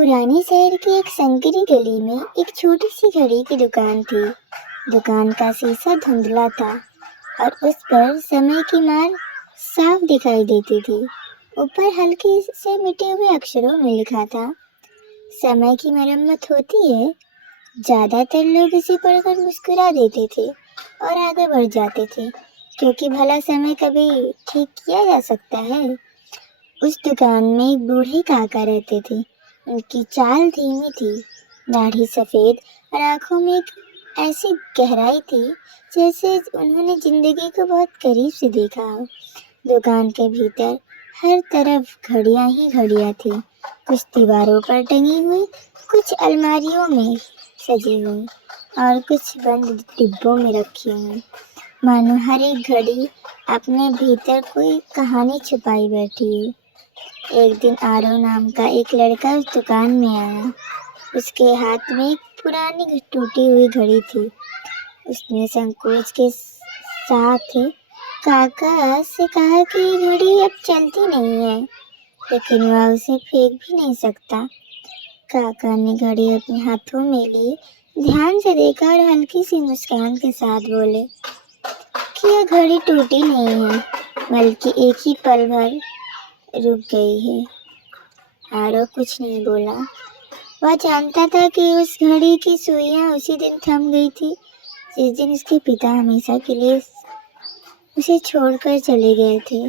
पुराने शहर की एक संकरी गली में एक छोटी सी घड़ी की दुकान थी। दुकान का शीशा धुंधला था और उस पर समय की मार साफ दिखाई देती थी। ऊपर हल्के से मिटे हुए अक्षरों में लिखा था, समय की मरम्मत होती है। ज्यादातर लोग इसे पढ़कर मुस्कुरा देते थे और आगे बढ़ जाते थे, क्योंकि भला समय कभी ठीक किया जा सकता है। उस दुकान में एक बूढ़े काका रहते थे। उनकी चाल धीमी थी, दाढ़ी सफेद और आंखों में एक ऐसी गहराई थी जैसे उन्होंने जिंदगी को बहुत करीब से देखा हो। दुकान के भीतर हर तरफ घड़ियां ही घड़ियां थी, कुछ दीवारों पर टंगी हुई, कुछ अलमारियों में सजी हुई और कुछ बंद डिब्बों में रखी हुई। मानो हर एक घड़ी अपने भीतर कोई कहानी छुपाई बैठी है। एक दिन आरव नाम का एक लड़का उस दुकान में आया। उसके हाथ में एक पुरानी टूटी हुई घड़ी थी। उसने संकोच के साथ काका से कहा कि ये घड़ी अब चलती नहीं है, लेकिन वह उसे फेंक भी नहीं सकता। काका ने घड़ी अपने हाथों में ली, ध्यान से देखा और हल्की सी मुस्कान के साथ बोले कि यह घड़ी टूटी नहीं है, बल्कि एक ही पल भर रुक गई है। आरव कुछ नहीं बोला। वह जानता था कि उस घड़ी की सुइयां उसी दिन थम गई थी जिस दिन उसके पिता हमेशा के लिए उसे छोड़कर चले गए थे।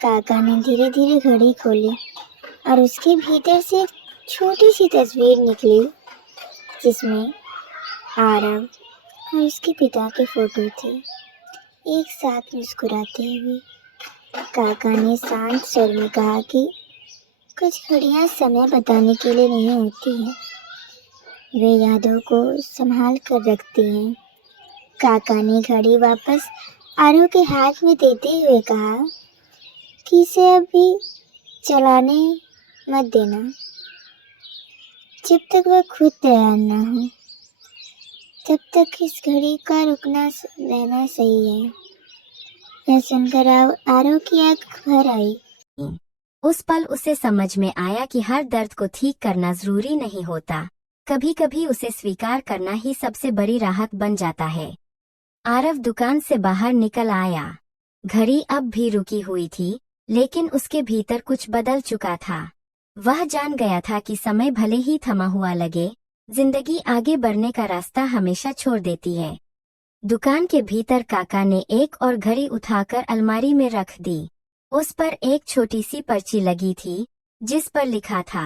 काका ने धीरे धीरे घड़ी खोली और उसके भीतर से एक छोटी सी तस्वीर निकली, जिसमें आरव और उसके पिता के फोटो थे, एक साथ मुस्कुराते हुए। काका ने शांत स्वर में कहा कि कुछ घड़ियां समय बताने के लिए नहीं होती हैं, वे यादों को संभाल कर रखती हैं। काका ने घड़ी वापस आरव के हाथ में देते हुए कहा कि इसे अभी चलाने मत देना, जब तक वह खुद तैयार ना हो। तब तक इस घड़ी का रुकना रहना सही है। यह सुनकर आरव की आंख भर आई। उस पल उसे समझ में आया कि हर दर्द को ठीक करना जरूरी नहीं होता, कभी कभी उसे स्वीकार करना ही सबसे बड़ी राहत बन जाता है। आरव दुकान से बाहर निकल आया। घड़ी अब भी रुकी हुई थी, लेकिन उसके भीतर कुछ बदल चुका था। वह जान गया था कि समय भले ही थमा हुआ लगे, जिंदगी आगे बढ़ने का रास्ता हमेशा छोड़ देती है। दुकान के भीतर काका ने एक और घड़ी उठाकर अलमारी में रख दी। उस पर एक छोटी सी पर्ची लगी थी, जिस पर लिखा था,